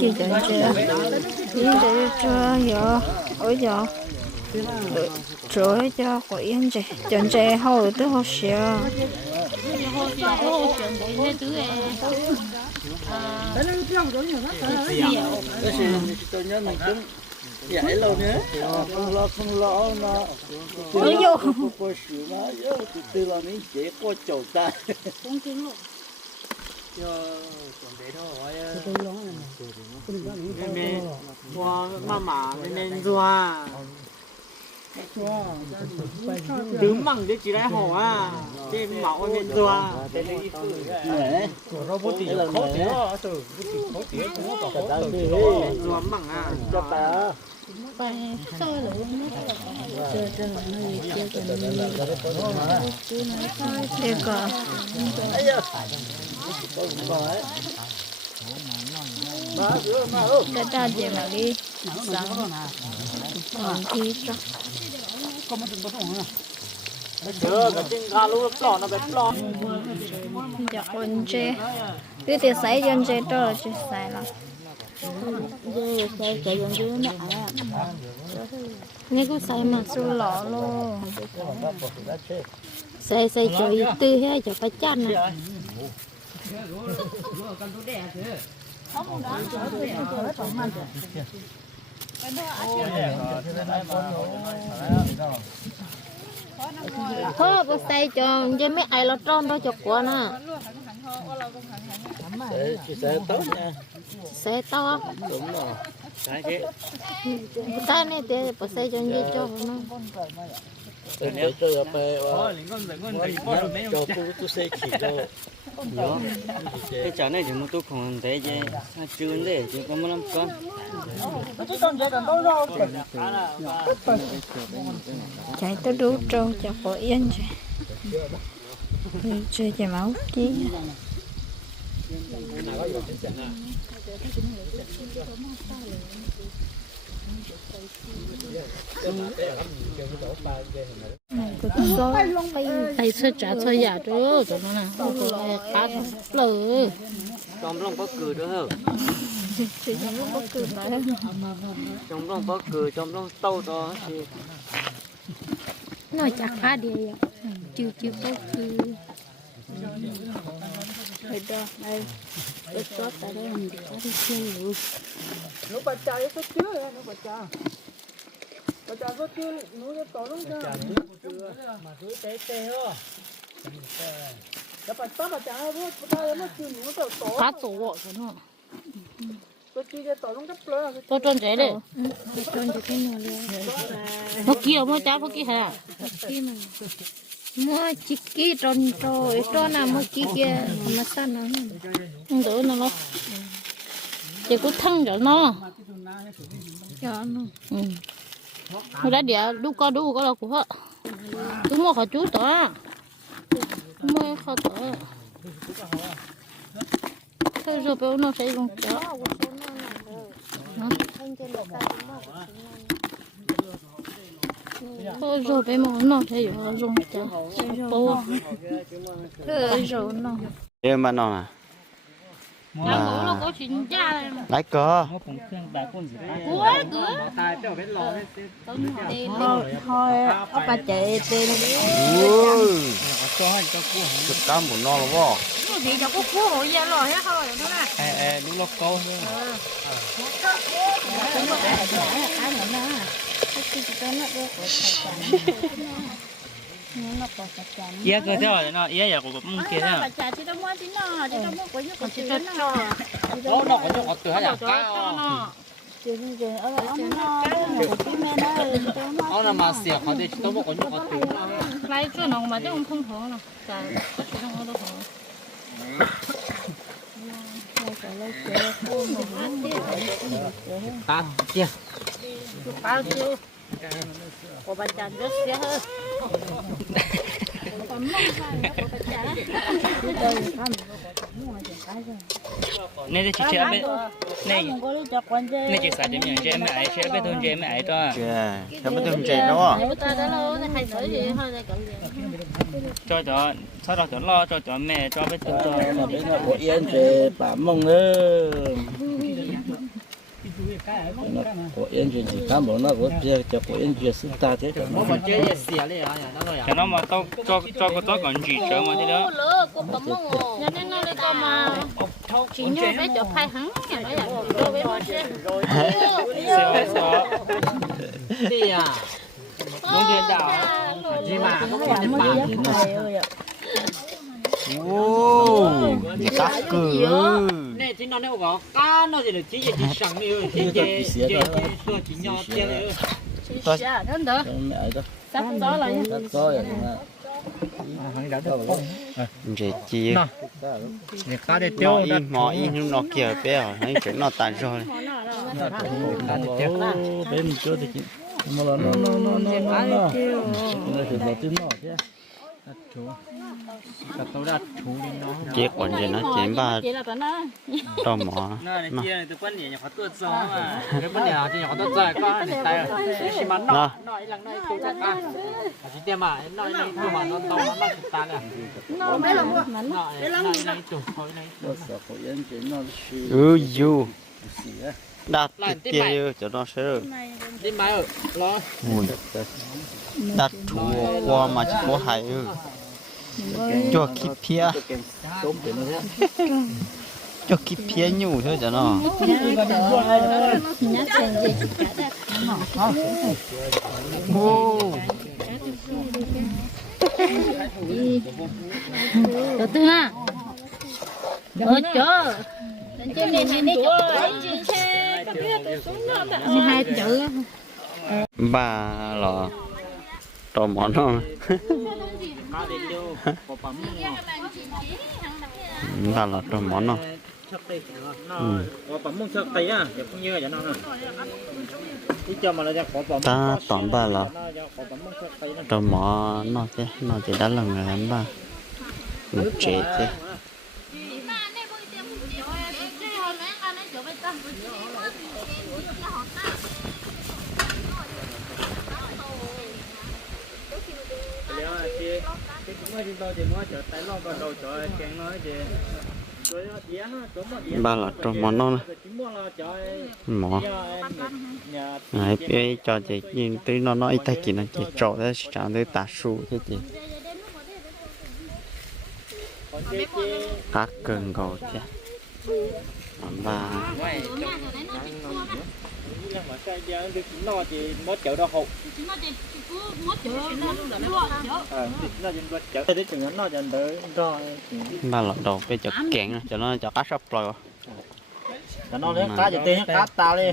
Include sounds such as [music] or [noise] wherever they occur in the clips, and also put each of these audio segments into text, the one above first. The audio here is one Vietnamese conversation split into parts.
kia cái chưa yên để cho giờ ở giờ rồi cho của yên chị chọn chị hậu nhớ mình cũng dạy lâu nhé không lo không lo nó không có từ từ là mình chỉ có chầu ta nên qua mà mà nên doa đứng bằng để chỉ lại hổ à trên máu nên doa nè Robot là khó nè chịu á, từ cái gì khó chịu cũng có khó từ đi doa bằng à cho ta cái có ấy à có cũng phải má rửa má ơi cái ta về mà đi sáng còn thi cho chưa cái chân ga lúc lọ nó bị lọ giờ con chơi cứ thì sai dân chơi đó chứ sai nghe mà su lọ luôn sai sai chơi tư hết cho phải chăn nè thôi cô sai cho chơi mấy ai lo tròn đó cho quá nè sẽ chị sẽ tốt nha sai to đúng rồi Đấy chứ. tay này thì bà sai cho như cho nó để để cho gặp về Ôi, lính con lính con lính con cho mấy cho cô tôi sẽ chỉ cho. [laughs] Đó. cái chả này thì một không thấy chứ. Chưa để chứ có một năm con. Chạy tới đủ trâu cho cô yên rồi. Chơi cho máu kia ไอ้เสื้อจ๋าเสื้อหยาเด้วตรงนั้นนะโอ้โหาดเลยจอมล่องก็เกิดเด้อจอมร่งกเกือจอมร่องปัเกิดจอมล่องเต้าต่อสิน่อยจากขาเดียวจิ้วจิ้วกเกือ đó đây cái số tại đây mình có đi chơi luôn nó bà chạy có chưa nó bà chạy bà chạy có chưa nó nó to lắm cơ mà cứ té té hả? bà bà ta bà chạy nó bà chạy nó chưa nó to to cá tổ vợ cho nó có chưa cái to lắm gấp lỡ tôi tròn trẻ đấy cái con cái nhỏ liền nó kia mới chả có kia hả mua chỉ kia tròn trôi tròn nào mua kia kia mà sao nó không đỡ nó lo chỉ có thăng cho nó. Cho nó. Ừ. Nó đã địa đu co đu có là của họ tôi mua khó chú tỏ. Mua khó tỏ. Thế rồi béo nó sẽ dùng chó. Thôi rồi bé mà nó sẽ dùng chó bố rồi rồi nó em mà nó à mà. lấy ta. Cua cửa. Thôi ông bà chạy tiền chụp cam của nó là vô gì cho có cua hồi giờ rồi á thôi đó nè. Ê ê, đúng lo câu thôi. Iya cơ theo rồi nó, iya giờ cũng cũng kia theo. Bà cha chỉ đâu mua tí nó, chỉ đâu mua quấy nó còn chỉ nó. Nó nó có nhóc ở từ hai Cho dạng cao. nó. Nó là mà xỉa họ đi chỉ đâu có nhóc ở từ. Lấy chỗ nào mà chứ không không thở nào. Chả có chỗ nào đâu thở. Ta kia. Bao nhiêu? Của bà cha rất xé hơn. Này thì chỉ chơi bé. Này này chỉ xài điểm nhận chơi mẹ ấy chơi bé thôn chơi mẹ ấy đó. kìa sao mới tương chạy nó Nếu ta đã lâu thì hay thở gì thôi là cậu gì. Cho cho sau đó cho lo cho cho mẹ cho bé thôn cho. là bé nó của yên thì bà mong ơi nó có yên chuyện gì cả bộ nó có chơi cho có yên chuyện sinh ta thế cho nó cho nó mà tao cho cho có tao còn gì chờ mà thế đó cô nên nó đây con mà chỉ nhớ bé cho phai hắn nhà nó là cho bé mà chơi xe đúng đạo gì mà ô có chỉ sẵn đi ơi chỉ chỉ chỉ chỉ chỉ nhỏ chỉ Tôi sẽ đến đó cho mẹ đó sắp đó là nhá các coi là dễ chi cá để mỏ in mỏ in nó kia bé rồi hay chuyện nó tàn rồi bên chỗ thì mà là nó nó nó nó nó nó nó thì nó tin nó chứ chế còn gì nó chế ba chỉ là tao nó to mỏ nó này kia cái vấn đề chỉ nhỏ tôi dài cá để tay. Chỉ mà nó. Cá chỉ tiền mà nó ừ dù. Đặt tiết tiêu cho nó sẽ rồi đi máy ở lo mùi đặt chủ qua mà chỉ có hai ừ cho kịp phía tôm thì nó thế cho kịp phía nhủ thôi cho nó nhát chân gì ô từ từ ha ở chỗ trên này này này chỗ hai chữ ba là to mỏ nó ba là to mỏ nó chắc tay nó có bấm mông chắc tay à để không nhớ cho nó nè chỉ cho mà là có bấm ừ. ta nó ta là nó có bấm ta chắc tay nó to mỏ nó thế nó chỉ đã là người lắm ba. Một trẻ thế Liệu là chị Chị cũng mới đi đâu thì mới chờ tay lo vào đầu chờ kẹn nói chị Rồi nó đĩa nó chỗ mà đĩa ba là to món non mỏ này cái cho chị nhìn tí nó nói tay chị nó chị trộn ra chẳng tới tà su thế chị. Các cơn gầu chứ ba nhưng mà cái giờ được nó thì mới chợ đó hộp ờ nó dừng vật chợ thế chừng nó dừng tới rồi ba là đầu bây giờ kẹn cho nó cho cá sắp rồi cho nó lấy cá gì tiền cá tao đi.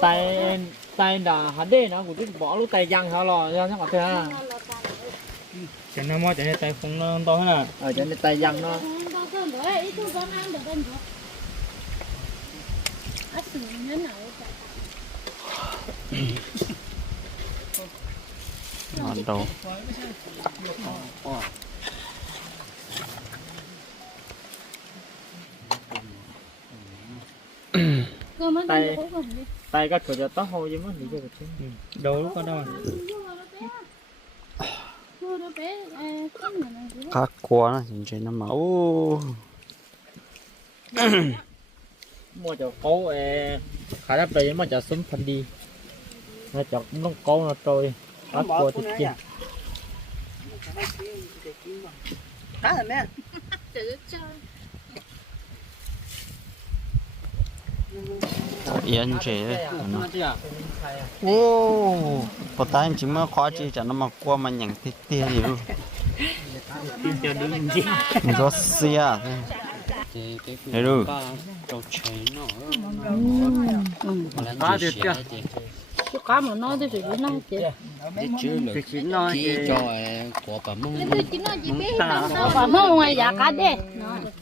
Tay tay đã hắn đây nó cũng bỏ lúc tay răng hả lò cho nó có thể ha chẳng nó mua chẳng tay không nó to hết à. Ở trên tay răng nó nó đầu tay tay cái cửa cho tóc hôi chứ mất gì cho chứ đâu lúc có đâu cá quá nó nhìn trên nó máu. [coughs] Mua cho cố ê khá đáp đây mà cho súng phần đi. Nó cho nó cố nó trôi. Bắt qua thịt kia cá rồi mẹ. Yên chế ô có tay chỉ mới khó chỉ cho nó mà qua mà nhận [laughs] tiết tiêu nhiều cho đứng gì nó xia thế thế rồi có được chưa cái cá mà nói thì phải nói chị thì chỉ nói thì của bà mông bà mong ngoài giá cá đê cá đê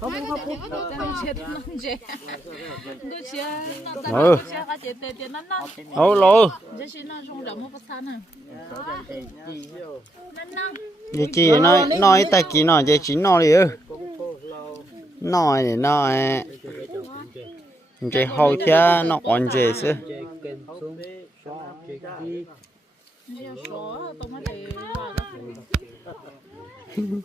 nó rồi nó tỏ cái nó chạy cho trâu là Để cũng tao nó để dày một thế kia. là chứ. Nó Chết chi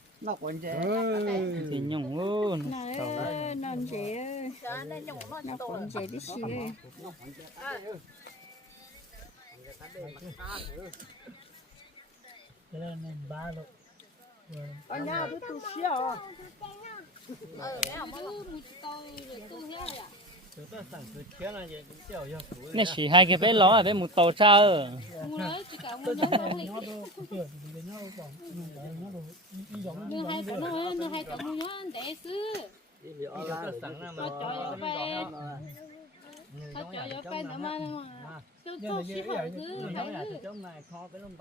sao tao thấy thì nó trâu luôn liệu lỡ. thế nào Con sẽ cái con nó. tàu. Nó chết chi à. Tôi em muốn lấy thì có ba bài Tôi lấy nước ngọt Chết xả bên thì có bài nước ngọt Nó đủ rượu thôi Thôi, đâu thôi lại bên này không có còn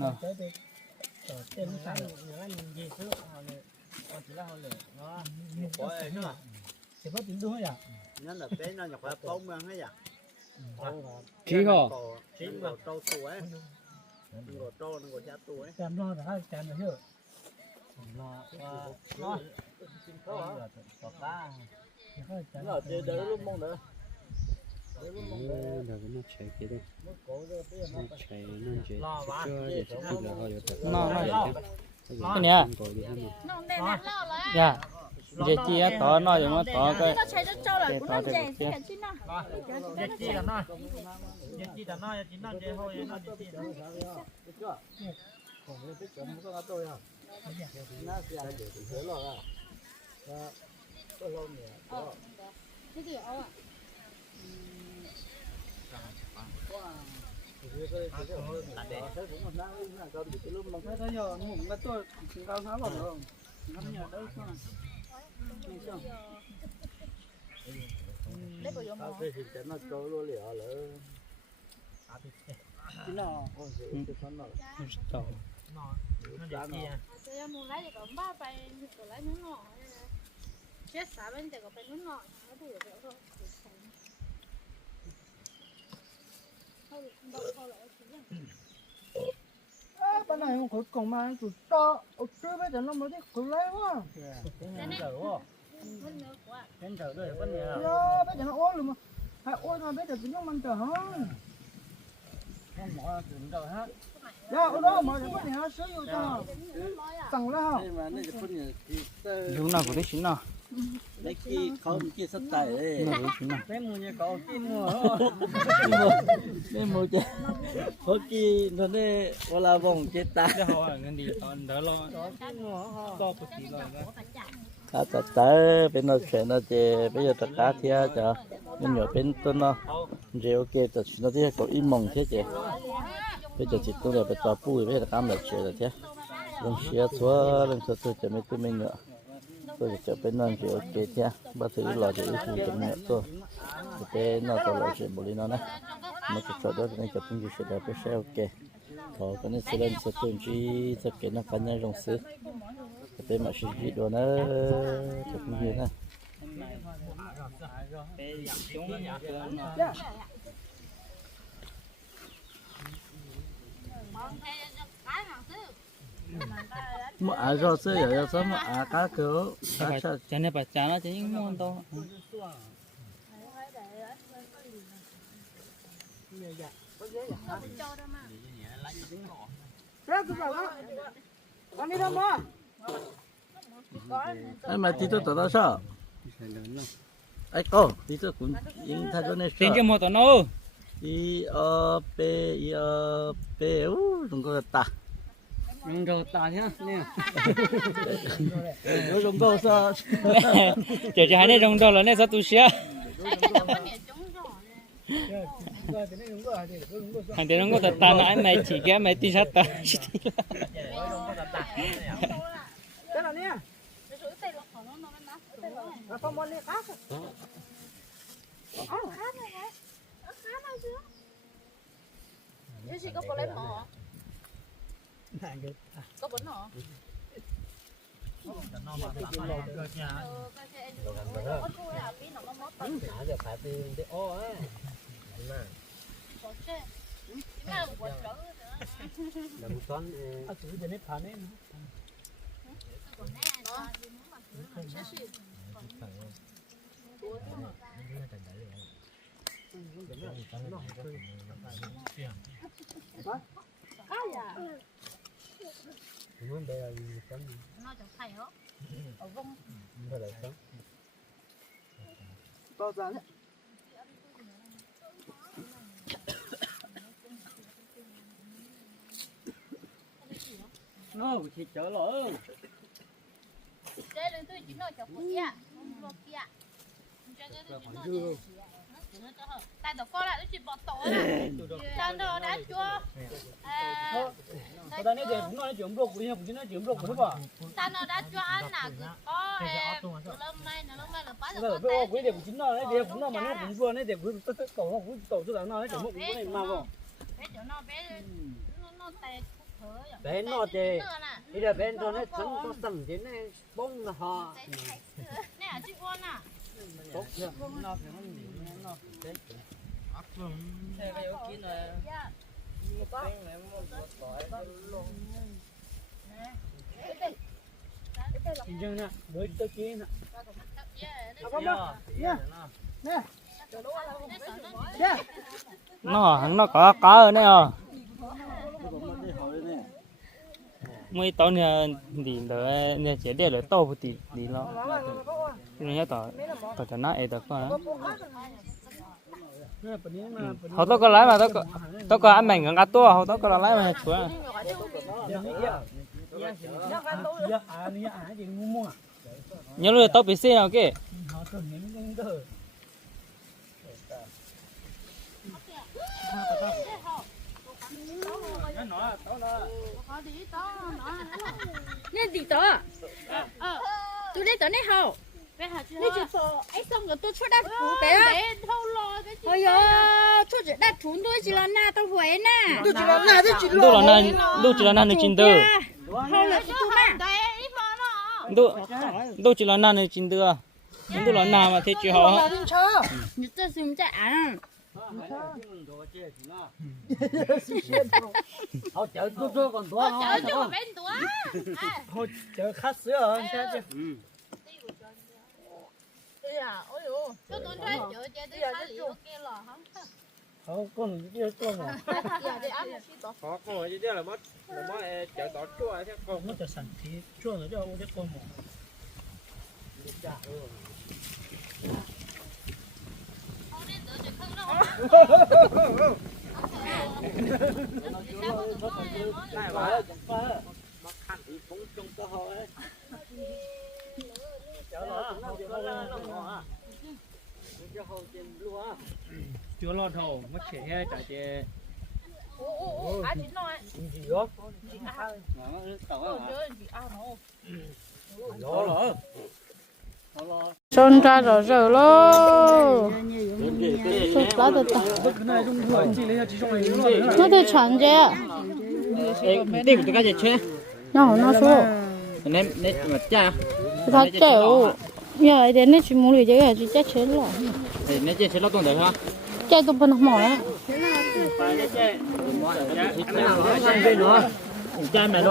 mà tụi to ở trước bây giờ nó đi cứ lấy quá Cái nhở quá. Vẫn nhớ quá Cái nhở đây vẫn nhở. ya bây giờ nó ốm rồi mà hay ốm mà bây giờ tụi nó mang trở hơn Không mỏ chuyện đâu hết. ya ở đó mà nó có nhà sử dụng cho tặng là hả Nhưng mà nóจะพูดอย่างที่เตอร์ Lúc nào cũng đấy chính nào. เล็กกี้เขาเมื่อกี้สไตล์เลย Lúc nào cũng chính nào. Cái mùi như cậu kim mùa. นี่โมจะเมื่อกี้ตอนนี้เวล giờ chia tỏ nó rồi mà to cái để tỏ thì chia giờ chia là nó giờ chia là nó chi chia nó giờ chi nó giờ chia chi biết cái chấm chi tôi không nó chi để thế rồi chi tôi lâu nữa chi gì ông ạ chi subscribe cho kênh chi Mì Gõ Để chi bỏ lỡ những chi hấp dẫn ta phải thì cho nó trôi luôn liệu lỡ chứ nó con sẽ chứ con nó trâu nó đi kia tôi em muốn lấy thì có ba bài tôi lấy nó ngỏ chết xả bên thì có phải nó ngỏ nó đủ rồi thôi không được không được không bên này không khử còn mà chủ to ở trước bây giờ nó mới đi khử lấy quá cái này đỡ quá cái đỡ đỡ bên nhà à bây giờ nó ôi luôn mà hay ôi mà bây giờ chúng nó mang trở hơn không mỏ chúng rồi hết đó ở đó mà chúng nó sử dụng cho sẵn ra không dùng nào cũng đấy chính nào lấy chi không chi sắt tay đấy lấy nhà có chi mua chi mua lấy mua chứ có đây có là vòng chết ta đó họ ngân đi còn đỡ lo to cực kỳ rồi cá cá tới bên nó chuyển nó chè bây giờ tất cá thia chờ nên nhỏ bên tôi nó rồi ok tất nó thia có im mong thế chè bây giờ chỉ tôi là phải cho bùi bây giờ cam là chè là thế lần xưa xóa lần xưa tôi chè mấy tôi mình nữa นนี่เสร็จสตุนจีจะเกิดนักการยังลงซื้อ cái tên mà sử dụng đồ nó thật như thế này Bé dặn xuống nó. mà à rồi sẽ giờ sao Mà à cá cửa cá cha cho nên bà cha nó chỉ những món to Ra cứ vào đó. Con đi đâu mà? ai mà tí tôi tao đó sao ai cô tí tôi cũng yên thay cho nên tiền sao cho một tao nó i ơ p i ơ p u đừng có ta nhưng rồi ta nhá nè. Nó [laughs] đừng có sao chờ cho hai này rong đó là nè sao tu sửa hàng tiền nó có ta nói mày chỉ cái mày tin sát ta [laughs] Thế là nè. Nó không? Muốn đi khác. Chứ chị có có lấy mỏ Có bún hả? Nó chẳng phải hả? Ở vông Nó là sớm. Bao giờ đấy. nó thì chở lỡ Đây là tôi chỉ nói cho phụ kia Không có kia Tại đó con lại nó chỉ bỏ tổ Sao đó đã chua À ta nói để cũng nói chuyện bốc cũng cũng nói chuyện bốc cũng phải ta nó đã cho ăn là cứ có em Lâm nay nó lâm nay là bắt được con giờ quý để cũng nói đấy để cũng nói mà nó cũng vừa đấy để cũng tất tất cũng cho nó nói chuyện cũng này mà không. Bé chỗ nó bé Nó nó tay khúc Bé nó thì bây giờ bên đó nó sẵn có tầm thế này bông là họ Nè chị con à tốt chưa? Nhưng nè với tôi kia nè. Nó nó có có ở đây à mấy tao nè, đi rồi nè chỉ để rồi tao một đi đi lo nên nhớ tao tao cho nó ấy tao coi họ tao có lái mà, tao có tao có ăn mèn ngắt tua họ tao có lái mà chúa nhớ rồi tao bị xe nào kia nên gì đó Ờ tôi đây to đây hậu Bé hả nên chỉ phở ấy xong rồi tôi cho đắt phú bé thâu lo cái chị ôi yo tôi chỉ đắt phú tôi chỉ là na tao huế na Tôi chỉ là na tôi chỉ đâu là nan đâu chỉ là na được chín tư hậu là tôi mà Đấy ít nó chỉ là nan được chín tư à đâu là na mà thế chỉ họ Đi chơi. như tôi ăn họ chở tôi tôi còn 多 Chở họ cho bên túa họ chờ khát sữa Đây à, ôi dồi Cho tôi cho chở cho tôi khá lý ok lò không họ còn cái con mà Giờ đi ăn một chút đó Có con chứ là mất là mất chợ tỏ chua thế con nó cho sản thì chua rồi cho cái con mà Không chưa lo thầu mất trẻ trả trẻ ồ, à chị nói gì đó Chị tao Ồ, trời chị ăn nó đó rồi trôn ra rồi rồi lô. Sụt lá được ta nó được chọn chứ đi của cái gì chứ nó nó số nên nên mà cha thật chơi, giờ đến nên chỉ muốn lấy cái gì chắc chết rồi nên chơi chết lâu tuần đấy ha chết tuần bên mỏ mỏi cha mẹ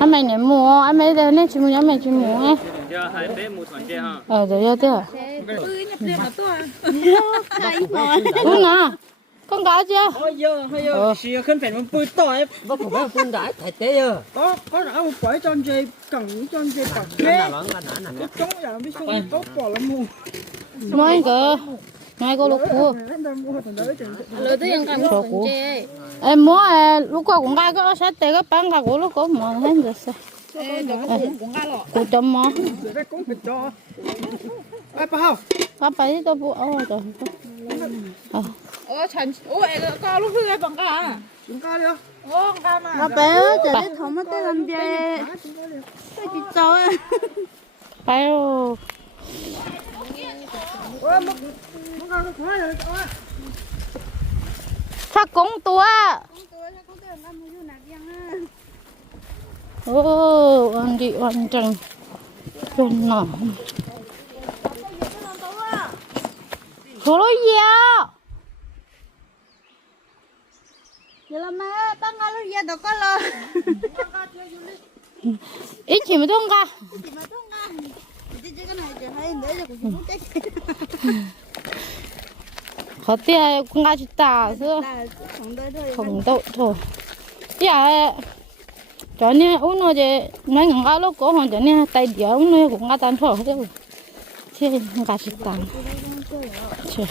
anh mày nhảy mùa anh mày đây nên chỉ muốn nhảy mày chỉ muốn ấy ờ rồi giờ thế đúng nè con cá chưa Ôi giờ, hay giờ. ờ chỉ không phải một bụi tỏi bác cũng phải phun đại thầy tế giờ Có, có đã một anh chị cần cho anh chị cần ghê. Cái trống là biết sao tốt bỏ lắm mua. mới cơ ngay có à, lúc cua cầm cua em mua lúc cua cũng ngay có sát tê có bán cả của lúc có mòn hết rồi sao? Cua chấm mò ai bảo hao ai bảo đi tôi bu ô rồi ô ô chân ô có lúc cua bằng cả bằng ta đi ô cả mà. Nó bé chạy để thằng mất tới làm việc tôi chỉ cho bé phải rồi Ôi, mất mất ăn nó khói rồi. Ôi. chắc cũng tua ô anh chị hoàn trần chân nọ khổ lối gì à Vậy là mẹ, bác ngồi lúc giờ đâu có lo. ít [laughs] chỉ tiền con gái chị ta xưa không đâu thôi. Cho nên uống nó chứ, mấy người gái lúc có hòn cho nên tay đĩa uống nó cũng ngã tan thôi chứ. Chứ ngân gái chị chứ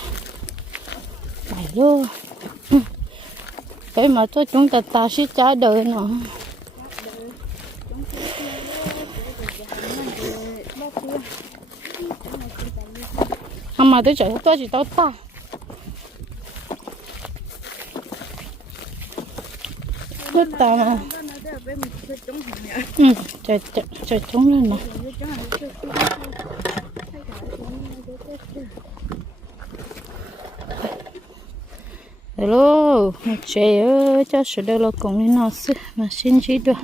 phải luôn cái mà tôi chúng ta ta sẽ trả đời nó. Mà tôi chạy tôi chỉ tao ta rất ta mà ừ chạy chạy chạy trống lên mà hello chạy ơi, cho sự đâu là cùng đi nó mà xin chỉ được